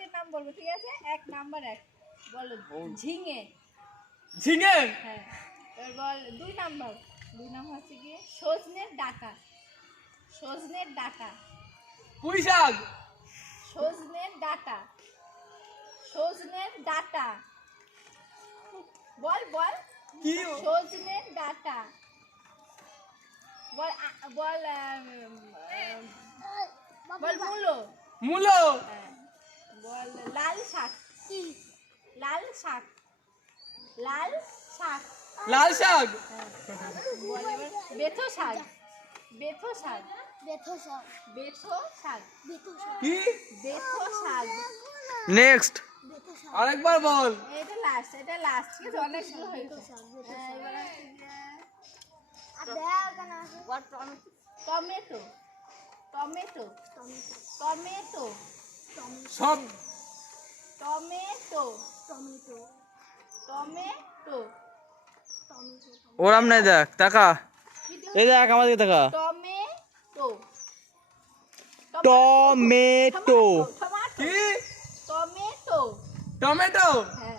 কটির নাম বলবো, ঠিক আছে? 1 নাম্বার 1 বলো। ঝিঙে। ঝিঙে। হ্যাঁ, এবার বল 2 নাম্বার। 2 নাম্বার হচ্ছে কি সজনের ডাঁটা। সজনের ডাঁটা। পুঁই শাক। সজনের ডাঁটা। সজনের ডাঁটা। বল বল। কি? সজনের ডাঁটা। বল বল বল মূলো। মূলো। হ্যাঁ, বল লাল শাক। লাল শাক। লাল শাক। লাল শাক। হ্যাঁ, বল এবার বেথো শাক। বেথো শাক। বেথো শাক। বেথো শাক। বেথো শাক। কি? বেথো শাক। নেক্সট বেথো শাক। আরেকবার বল। এটা লাস্ট, এটা লাস্ট, ঠিক আছে? অনেকগুলো হয়েছে। হ্যাঁ, এবার হচ্ছে টমেটো। টমেটো। টমেটো। সব। টমেটো। টমেটো। টমেটো। ওরাম নাই দেখ টাকা এই দেখ আমাদের টাকা টমেটো। Tomato tomato. কি? টমেটো। টমেটো। হ্যাঁ।